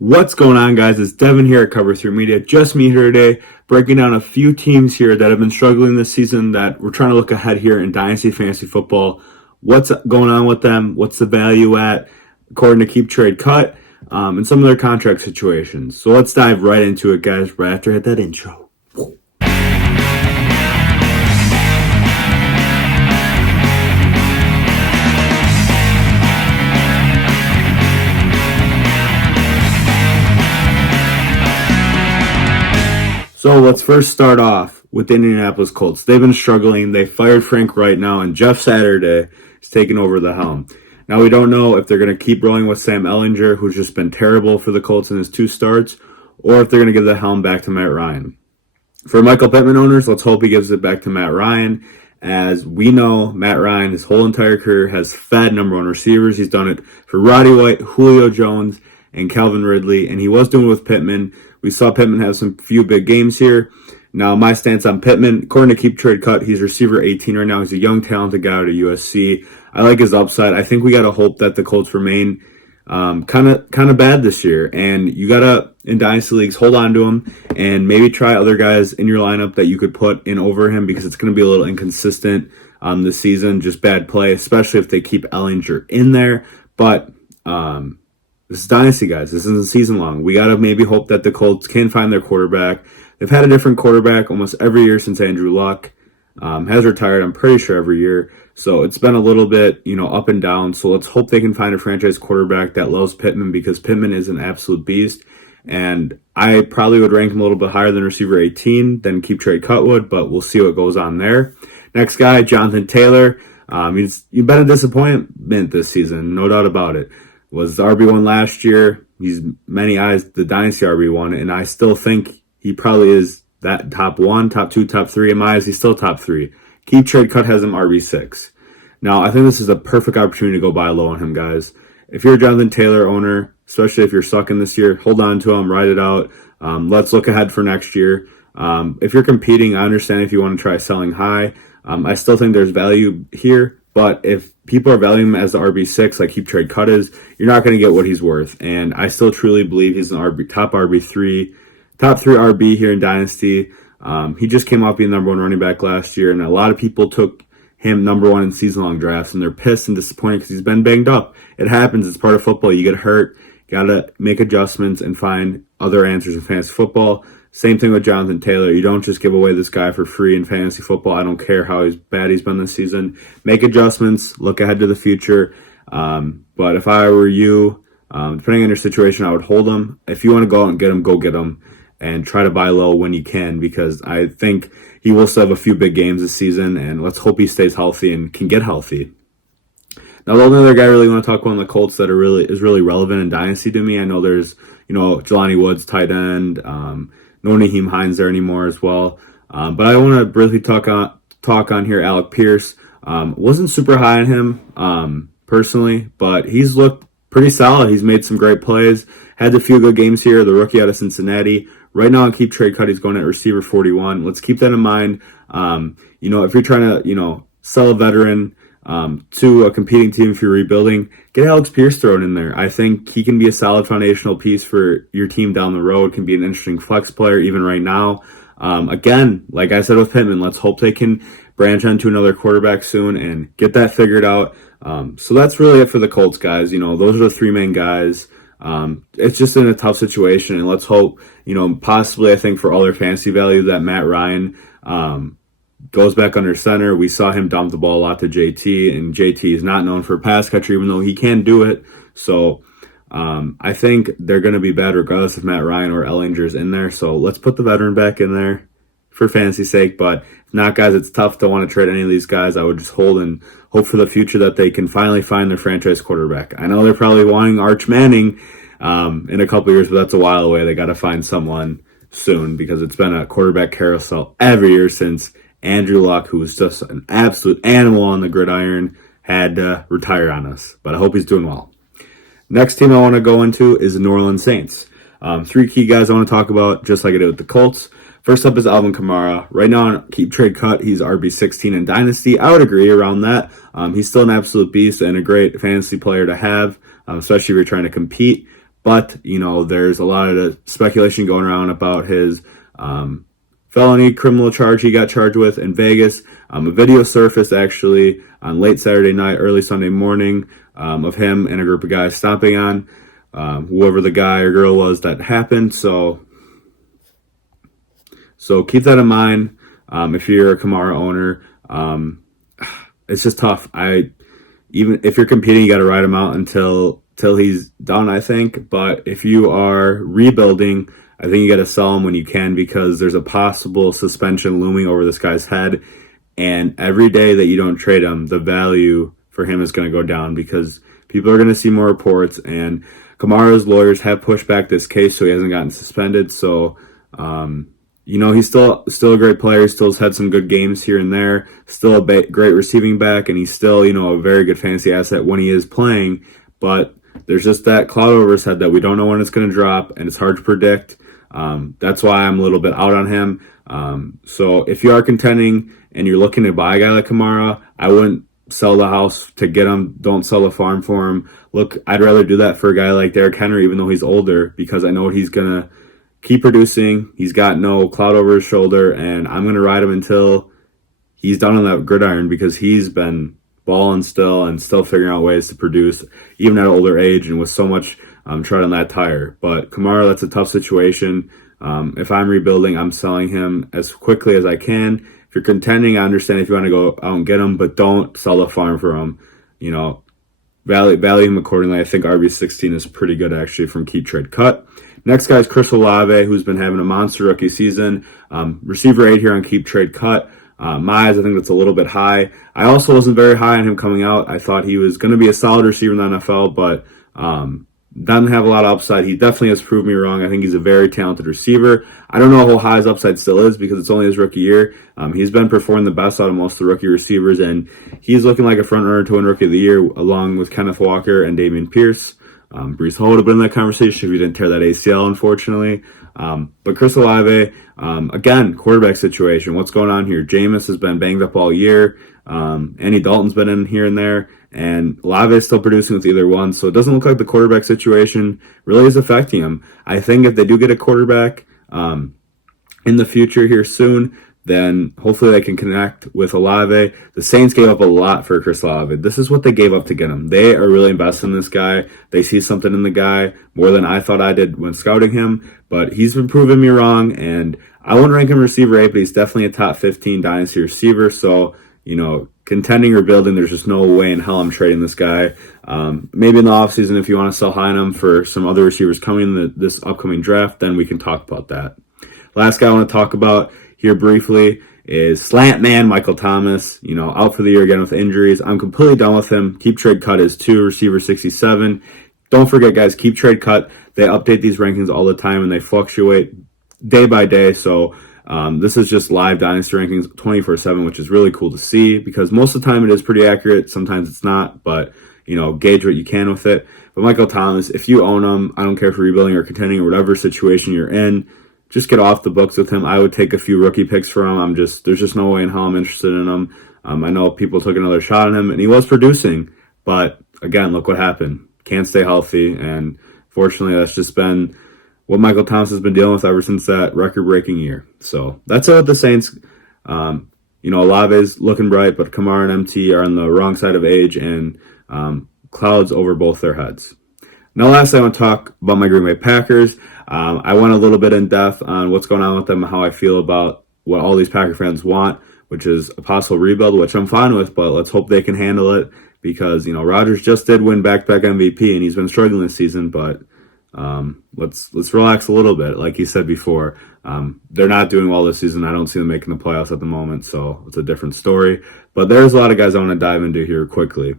What's going on, guys? It's Devin here at Cover 3 Media. Just me here today, breaking down a few teams here that have been struggling this season that we're trying to look ahead here in Dynasty Fantasy Football. What's going on with them? What's the value at, according to Keep Trade Cut, and some of their contract situations. So let's dive right into it, guys, right after I hit that intro. So let's first start off with the Indianapolis Colts. They've been struggling. They fired Frank Wright now, and Jeff Saturday is taking over the helm. Now, we don't know if they're going to keep rolling with Sam Ehlinger, who's just been terrible for the Colts in his 2 starts, or if they're going to give the helm back to Matt Ryan. For Michael Pittman owners, let's hope he gives it back to Matt Ryan. As we know, Matt Ryan, his whole entire career, has fed number 1 receivers. He's done it for Roddy White, Julio Jones, and Calvin Ridley, and he was doing it with Pittman. We saw Pittman have some few big games here. Now, my stance on Pittman, according to Keep Trade Cut, he's receiver 18 right now. He's a young, talented guy out of USC. I like his upside. I think we got to hope that the Colts remain kind of bad this year. And you got to, in Dynasty Leagues, hold on to him and maybe try other guys in your lineup that you could put in over him because it's going to be a little inconsistent this season. Just bad play, especially if they keep Ehlinger in there. But this is Dynasty, guys. This isn't season long. We got to maybe hope that the Colts can find their quarterback. They've had a different quarterback almost every year since Andrew Luck has retired, I'm pretty sure, every year. So it's been a little bit, up and down. So let's hope they can find a franchise quarterback that loves Pittman because Pittman is an absolute beast. And I probably would rank him a little bit higher than receiver 18 than Keep Trade Cut would, but we'll see what goes on there. Next guy, Jonathan Taylor. He's been a disappointment this season, no doubt about it. Was the RB1 last year. He's many eyes the Dynasty RB1, and I still think he probably is that top 1, top 2, top 3. In my eyes, he's still top 3. Keep Trade Cut has him RB6. Now, I think this is a perfect opportunity to go buy low on him, guys. If you're a Jonathan Taylor owner, especially if you're sucking this year, hold on to him, ride it out. Let's look ahead for next year. If you're competing, I understand if you want to try selling high. I still think there's value here. But if people are valuing him as the RB6, like Keep Trade Cut is, you're not going to get what he's worth. And I still truly believe he's an top 3 RB here in Dynasty. He just came off being number 1 running back last year, and a lot of people took him number 1 in season-long drafts, and they're pissed and disappointed because he's been banged up. It happens. It's part of football. You get hurt. You got to make adjustments and find other answers in fantasy football. Same thing with Jonathan Taylor. You don't just give away this guy for free in fantasy football. I don't care how bad he's been this season. Make adjustments. Look ahead to the future. But if I were you, depending on your situation, I would hold him. If you want to go out and get him, go get him. And try to buy low when you can because I think he will still have a few big games this season. And let's hope he stays healthy and can get healthy. Now, the only other guy I really want to talk about on the Colts that is really relevant in Dynasty to me, I know there's, Jelani Woods, tight end, no Naheem Hines there anymore as well. But I want to briefly talk on here Alec Pierce. Wasn't super high on him personally, but he's looked pretty solid. He's made some great plays. Had a few good games here. The rookie out of Cincinnati. Right now on Keep Trade Cut, he's going at receiver 41. Let's keep that in mind. If you're trying to, sell a veteran to a competing team if you're rebuilding, get Alex Pierce thrown in there. I think he can be a solid foundational piece for your team down the road, can be an interesting flex player even right now. Again, like I said with Pittman, let's hope they can branch onto another quarterback soon and get that figured out. So that's really it for the Colts, guys. Those are the 3 main guys. It's just in a tough situation, and let's hope, possibly I think for all their fantasy value that Matt Ryan goes back under center. We saw him dump the ball a lot to JT, and JT is not known for a pass catcher, even though he can do it. So I think they're going to be bad regardless if Matt Ryan or Ehlinger's in there. So let's put the veteran back in there for fantasy's sake. But if not, guys, it's tough to want to trade any of these guys. I would just hold and hope for the future that they can finally find their franchise quarterback. I know they're probably wanting Arch Manning in a couple years, but that's a while away. They got to find someone soon because it's been a quarterback carousel every year since Andrew Luck, who was just an absolute animal on the gridiron, had to retire on us. But I hope he's doing well. Next team I want to go into is the New Orleans Saints. 3 key guys I want to talk about, just like I did with the Colts. First up is Alvin Kamara. Right now on Keep Trade Cut, he's RB16 in Dynasty. I would agree around that. He's still an absolute beast and a great fantasy player to have, especially if you're trying to compete. But, there's a lot of speculation going around about his felony criminal charge he got charged with in Vegas. A video surfaced actually on late Saturday night, early Sunday morning, of him and a group of guys stomping on whoever the guy or girl was that happened. So keep that in mind if you're a Kamara owner. It's just tough. Even if you're competing, you got to ride him out until he's done, I think. But if you are rebuilding, I think you got to sell him when you can, because there's a possible suspension looming over this guy's head. And every day that you don't trade him, the value for him is going to go down, because people are going to see more reports. And Kamara's lawyers have pushed back this case, so he hasn't gotten suspended. So, he's still a great player. He still has had some good games here and there. Still a great receiving back, and he's still, a very good fantasy asset when he is playing. But there's just that cloud over his head that we don't know when it's going to drop, and it's hard to predict. That's why I'm a little bit out on him. So if you are contending and you're looking to buy a guy like Kamara, I wouldn't sell the house to get him. Don't sell the farm for him. Look, I'd rather do that for a guy like Derrick Henry, even though he's older, because I know he's going to keep producing. He's got no cloud over his shoulder, and I'm going to ride him until he's done on that gridiron, because he's been balling still and still figuring out ways to produce, even at an older age and with so much tread on that tire. But Kamara, that's a tough situation. If I'm rebuilding, I'm selling him as quickly as I can. If you're contending, I understand if you want to go out and get him, but don't sell the farm for him. Value him accordingly. I think RB16 is pretty good, actually, from Keep Trade Cut. Next guy is Chris Olave, who's been having a monster rookie season. Receiver 8 here on Keep Trade Cut. My eyes, I think that's a little bit high. I also wasn't very high on him coming out. I thought he was going to be a solid receiver in the NFL, but doesn't have a lot of upside. He definitely has proved me wrong. I think he's a very talented receiver. I don't know how high his upside still is, because it's only his rookie year. He's been performing the best out of most of the rookie receivers, and he's looking like a front runner to win Rookie of the Year, along with Kenneth Walker and Dameon Pierce. Breece Hall would have been in that conversation if he didn't tear that ACL, unfortunately. But Chris Olave, again, quarterback situation. What's going on here? Jameis has been banged up all year. Andy Dalton's been in here and there. And Olave is still producing with either one. So it doesn't look like the quarterback situation really is affecting him. I think if they do get a quarterback in the future here soon, then hopefully they can connect with Olave. The Saints gave up a lot for Chris Olave. This is what they gave up to get him. They are really invested in this guy. They see something in the guy more than I thought I did when scouting him. But he's been proving me wrong, and I wouldn't rank him receiver 8, but he's definitely a top 15 dynasty receiver. So, contending or building, there's just no way in hell I'm trading this guy. Maybe in the offseason, if you want to sell high on him for some other receivers coming in this upcoming draft, then we can talk about that. Last guy I want to talk about here briefly is Slant Man Michael Thomas, out for the year again with injuries. I'm completely done with him. Keep Trade Cut is 2, receiver 67. Don't forget, guys, Keep Trade Cut. They update these rankings all the time, and they fluctuate day by day. So this is just live Dynasty rankings 24/7, which is really cool to see, because most of the time it is pretty accurate. Sometimes it's not, but, gauge what you can with it. But Michael Thomas, if you own him, I don't care if you're rebuilding or contending or whatever situation you're in, just get off the books with him. I would take a few rookie picks for him. There's just no way in hell I'm interested in him. I know people took another shot on him, and he was producing, but again, look what happened. Can't stay healthy, and fortunately, that's just been what Michael Thomas has been dealing with ever since that record-breaking year. So that's it with the Saints. Olave's looking bright, but Kamara and MT are on the wrong side of age, and clouds over both their heads. Now, lastly, I want to talk about my Green Bay Packers. I went a little bit in depth on what's going on with them and how I feel about what all these Packer fans want, which is a possible rebuild, which I'm fine with, but let's hope they can handle it, because, Rodgers just did win back-to-back MVP, and he's been struggling this season, but let's relax a little bit. Like he said before, they're not doing well this season. I don't see them making the playoffs at the moment, so it's a different story. But there's a lot of guys I want to dive into here quickly.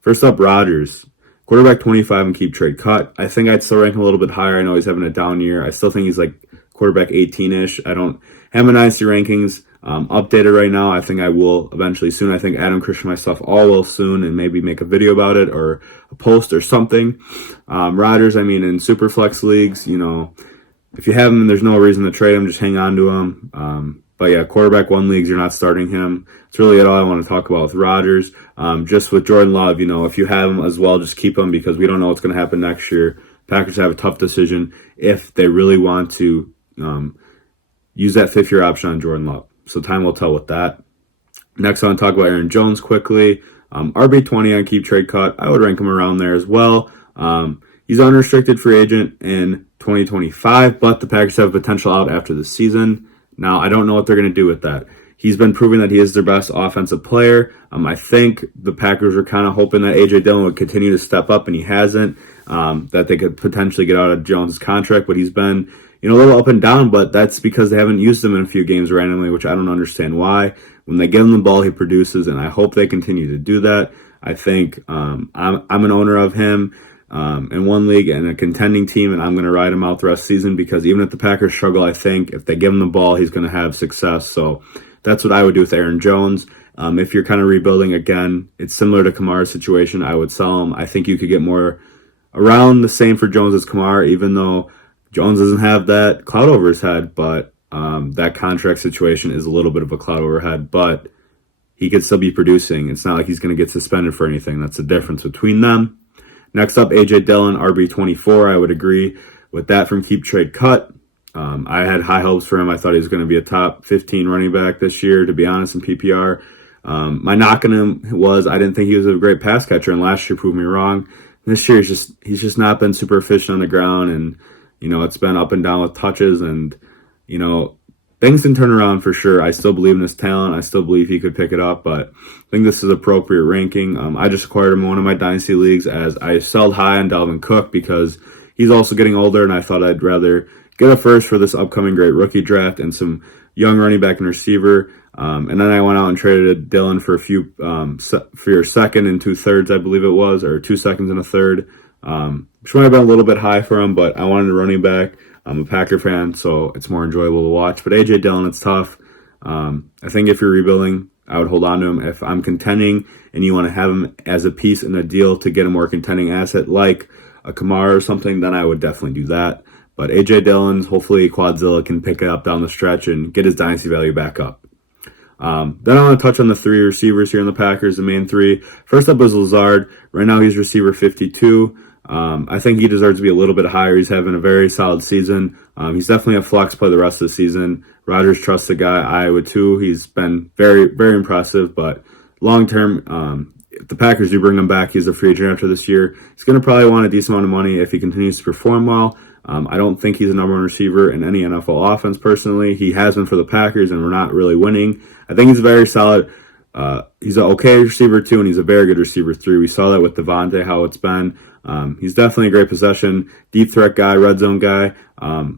First up, Rodgers. Quarterback 25 and Keep Trade Cut. I think I'd still rank him a little bit higher. I know he's having a down year. I still think he's like quarterback 18-ish. I don't have my Dynasty rankings updated right now. I think I will eventually soon. I think Adam, Christian, myself all will soon, and maybe make a video about it or a post or something. Rodgers, in super flex leagues, if you have him, there's no reason to trade him. Just hang on to him. But yeah, quarterback 1 leagues, you're not starting him. It's really all I want to talk about with Rodgers. Just with Jordan Love, if you have him as well, just keep him, because we don't know what's going to happen next year. Packers have a tough decision if they really want to use that fifth-year option on Jordan Love. So time will tell with that. Next, I want to talk about Aaron Jones quickly. RB20 on keep trade cut. I would rank him around there as well. He's an unrestricted free agent in 2025, but the Packers have potential out after the season. Now, I don't know what they're going to do with that. He's been proving that he is their best offensive player. I think the Packers were kind of hoping that A.J. Dillon would continue to step up, and he hasn't, that they could potentially get out of Jones' contract, but he's been a little up and down, but that's because they haven't used him in a few games randomly, which I don't understand why. When they give him the ball, he produces, and I hope they continue to do that. I think I'm an owner of him in one league and a contending team, and I'm going to ride him out the rest of the season because even if the Packers struggle, I think if they give him the ball, he's going to have success. So that's what I would do with Aaron Jones. If you're kind of rebuilding again, it's similar to Kamara's situation. I would sell him. I think you could get more around the same for Jones as Kamara, even though Jones doesn't have that cloud over his head, but that contract situation is a little bit of a cloud overhead, but he could still be producing. It's not like he's going to get suspended for anything. That's the difference between them. Next up, A.J. Dillon, RB24. I would agree with that from Keep Trade Cut. I had high hopes for him. I thought he was going to be a top 15 running back this year, to be honest, in PPR. My knock on him was I didn't think he was a great pass catcher, and last year proved me wrong. This year, he's just not been super efficient on the ground, and it's been up and down with touches, and things can turn around for sure. I still believe in his talent. I still believe he could pick it up, but I think this is appropriate ranking. I just acquired him in one of my Dynasty leagues as I sold high on Dalvin Cook because he's also getting older, and I thought I'd rather get a first for this upcoming great rookie draft and some young running back and receiver. And then I went out and traded Dillon for for your second and 2/3, I believe it was, or 2 seconds and a third, which might have been a little bit high for him, but I wanted a running back. I'm a Packer fan, so it's more enjoyable to watch. But A.J. Dillon, it's tough. I think if you're rebuilding, I would hold on to him. If I'm contending and you want to have him as a piece in a deal to get a more contending asset like a Kamara or something, then I would definitely do that. But A.J. Dillon's, hopefully Quadzilla can pick it up down the stretch and get his dynasty value back up. Then I want to touch on the three receivers here in the Packers, the main three. First up is Lazard. Right now he's receiver 52. I think he deserves to be a little bit higher. He's having a very solid season. He's definitely a flex play the rest of the season. Rodgers trusts the guy. I would too. He's been very, very impressive, but long term, if the Packers do bring him back, he's a free agent after this year. He's going to probably want a decent amount of money if he continues to perform well. I don't think he's a number one receiver in any NFL offense personally. He has been for the Packers, and we're not really winning. I think he's very solid. He's an okay receiver 2, and he's a very good receiver 3. We saw that with Devontae, how it's been. He's definitely a great possession, deep threat guy, red zone guy.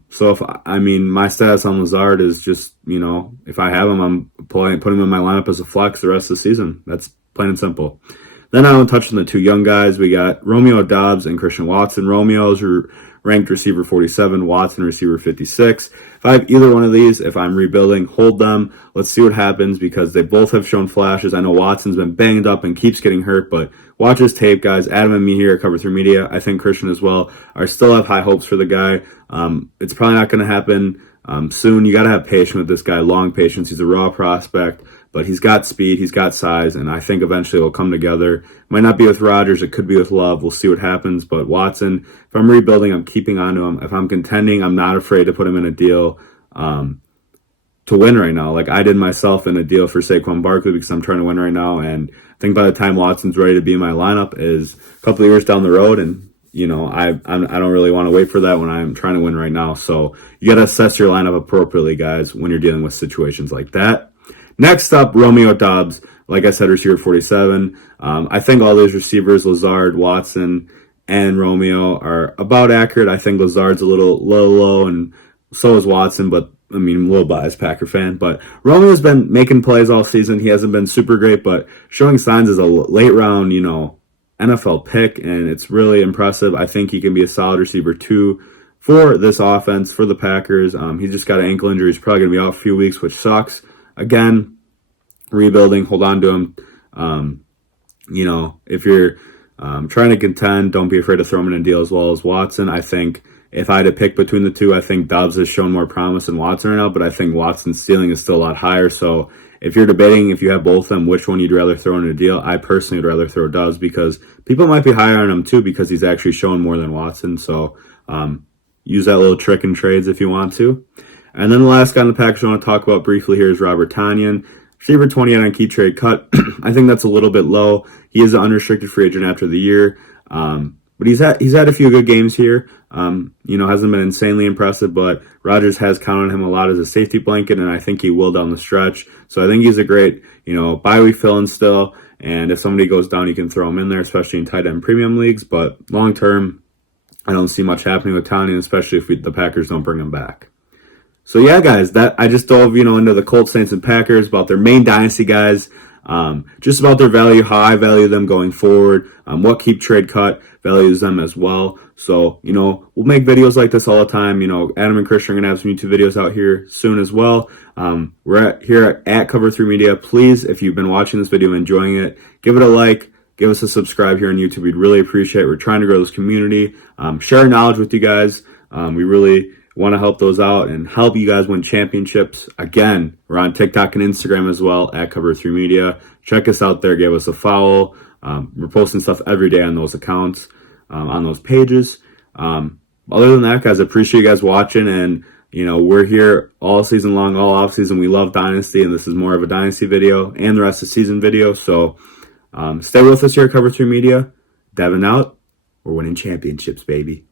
So my status on Lazard is just, if I have him, I'm putting him in my lineup as a flex the rest of the season. That's plain and simple. Then I want to touch on the two young guys. We got Romeo Doubs and Christian Watson. Romeo's ranked receiver 47, Watson receiver 56. If I have either one of these, if I'm rebuilding, hold them. Let's see what happens because they both have shown flashes. I know Watson's been banged up and keeps getting hurt, but watch his tape, guys. Adam and me here at Cover 3 Media, I think Christian as well, still have high hopes for the guy. It's probably not going to happen soon. You got to have patience with this guy, long patience. He's a raw prospect, but he's got speed, he's got size, and I think eventually it'll come together. Might not be with Rodgers, it could be with Love. We'll see what happens, but Watson, if I'm rebuilding, I'm keeping on to him. If I'm contending, I'm not afraid to put him in a deal to win right now. Like I did myself in a deal for Saquon Barkley because I'm trying to win right now, and I think by the time Watson's ready to be in my lineup is a couple of years down the road, and I don't really want to wait for that when I'm trying to win right now. So you got to assess your lineup appropriately, guys, when you're dealing with situations like that. Next up, Romeo Doubs. Like I said, receiver 47. I think all those receivers, Lazard, Watson, and Romeo, are about accurate. I think Lazard's a little low, and so is Watson, but I'm a little biased Packer fan. But Romeo's been making plays all season. He hasn't been super great, but showing signs as a late round, NFL pick, and it's really impressive. I think he can be a solid receiver 2 for this offense, for the Packers. He's just got an ankle injury. He's probably going to be out for a few weeks, which sucks. Again, rebuilding, hold on to him. If you're trying to contend, don't be afraid to throw him in a deal as well as Watson. I think if I had to pick between the two, I think Doubs has shown more promise than Watson right now, but I think Watson's ceiling is still a lot higher. So if you're debating if you have both of them, which one you'd rather throw in a deal, I personally would rather throw Doves because people might be higher on him too because he's actually shown more than Watson. So use that little trick in trades if you want to. And then the last guy in the package I want to talk about briefly here is Robert Tonyan. Receiver 28 on key trade cut. I think that's a little bit low. He is an unrestricted free agent after the year. But he's had a few good games here. Hasn't been insanely impressive, but Rodgers has counted him a lot as a safety blanket, and I think he will down the stretch. So I think he's a great, bye week fill-in still. And if somebody goes down, you can throw him in there, especially in tight end premium leagues. But long term, I don't see much happening with Tonyan, especially if the Packers don't bring him back. So yeah, guys, that I just dove, into the Colts, Saints, and Packers, about their main dynasty guys, just about their value, how I value them going forward, what keep trade cut values them as well. So, we'll make videos like this all the time. Adam and Christian are going to have some YouTube videos out here soon as well. We're here at Cover 3 Media. Please, if you've been watching this video and enjoying it, give it a like, give us a subscribe here on YouTube. We'd really appreciate it. We're trying to grow this community, share our knowledge with you guys. We really want to help those out and help you guys win championships. Again, we're on TikTok and Instagram as well at Cover 3 Media. Check us out there. Give us a follow. We're posting stuff every day on those accounts, on those pages. Other than that, guys, I appreciate you guys watching. And, we're here all season long, all off season. We love Dynasty, and this is more of a Dynasty video and the rest of the season video. So stay with us here at Cover 3 Media. Devin out. We're winning championships, baby.